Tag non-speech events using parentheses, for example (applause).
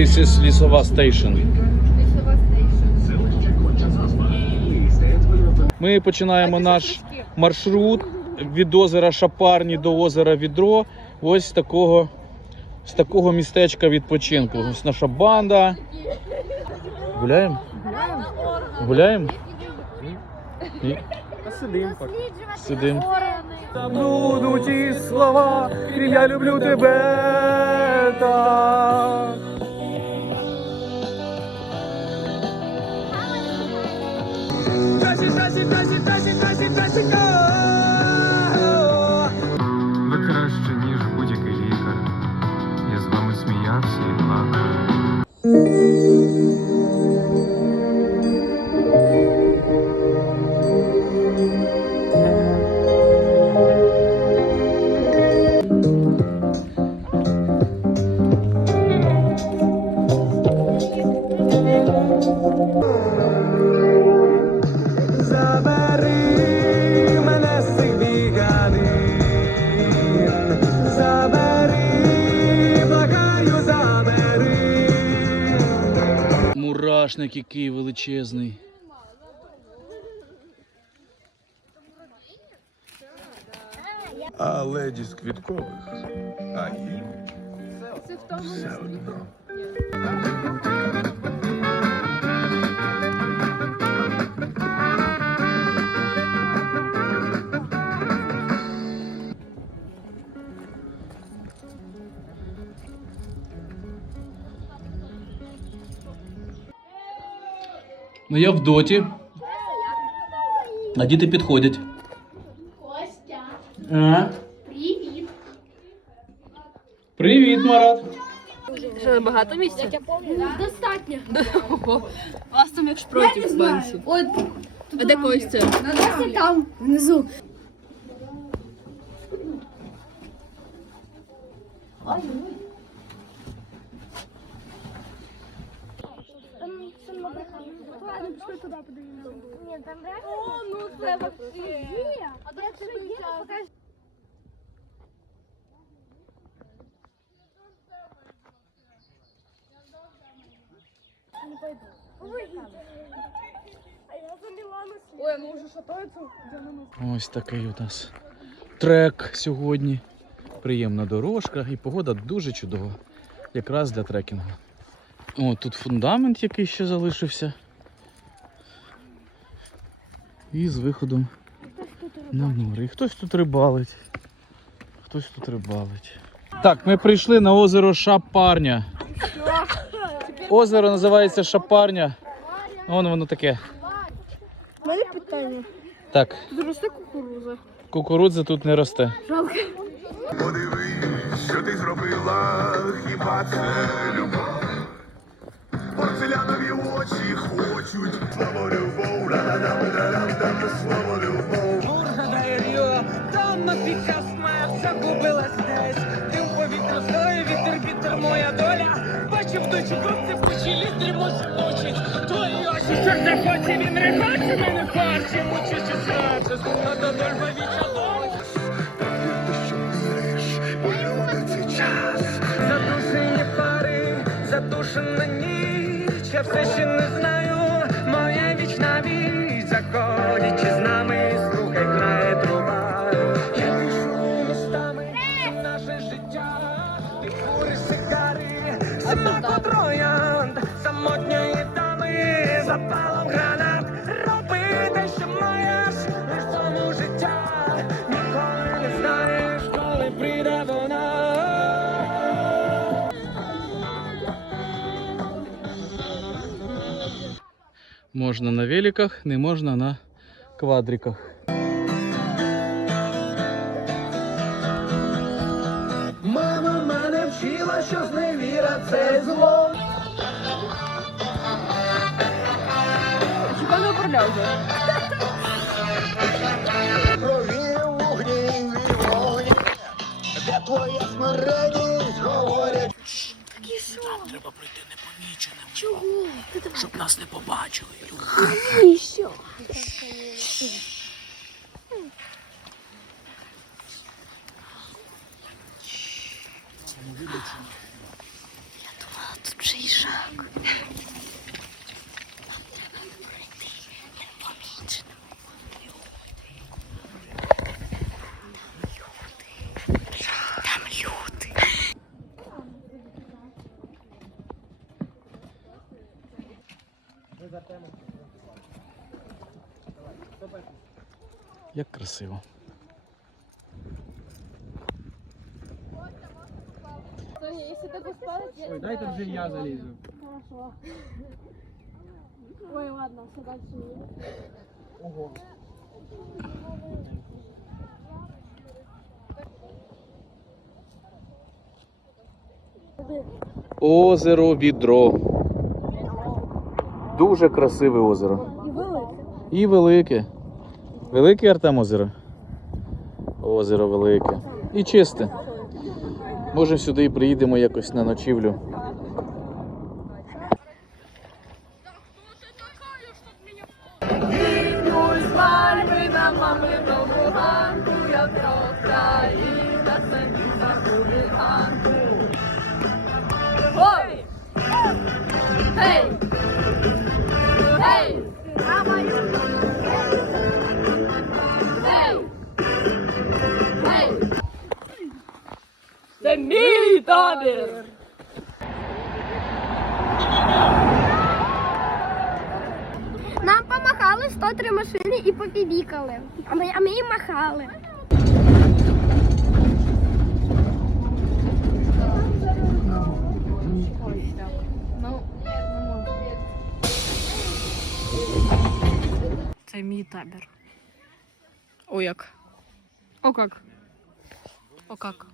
This is Лісова Station. Стейшн. Ми починаємо наш маршрут від озера Шапарні до озера Відро. Ось з такого, з такого містечка відпочинку. Ось наша банда. Гуляємо? Гуляємо? Ні? Сидим поки. Сидимо. Забуду ті слова, я люблю тебе так. Trash it, trash it, trash it, trash it, trash it, trash it, go. Мурашник який величезний. А леді з квіткових, а їм все одно. Ну я в доті. А діти підходять. Костя, А? привіт. Привіт, Марат. Що, багато місця? Достатньо. (laughs) Вас там як шпротів в банці. От, А де Костя? Костя там, внизу. О, ну це вообще. А де це покажи. Ой, ну вже шатається. Ось такий у нас трек сьогодні. Приємна дорожка і погода дуже чудова. Якраз для трекінгу. О, тут фундамент, який ще залишився. І з виходом на море. І хтось тут рибалить. Хтось тут рибалить. Так, ми прийшли на озеро Шапарня. Озеро називається Шапарня. Вон воно таке. У мене питання. Так, Зросте кукуруза. кукурудза тут не росте. Подивись, що ти зробила, хіба це крупці в кучі ліс, дрімочі ночі. Твої очі, що захоче, він рехоче, мене хоче, мучить і серце, сумна до дольбовіча доля. Ти що ніч, я все ще не знаю, Можна на великах, не можна на квадриках. Мама мене вчила, що зневіра це зло. Хіба не управляв вже? Провів вогні, вогні, де твоя смиренність Непоміченим. Чого? Щоб нас не побачили. Я думала, тут вже їжак. Як красиво. Если ты поспоришь, я... Ой, дайте вже я залізу. Хорошо. Ой, ладно, все дальше. Ого. Озеро відро. Дуже красиве озеро. І велике. І велике. Велике Артем озеро. Озеро велике. І чисте. Може сюди і приїдемо якось на ночівлю. Нам помахали 103 машини і побібікали. А ми, а ми їм махали. Це мій табір. О як? О как? О как?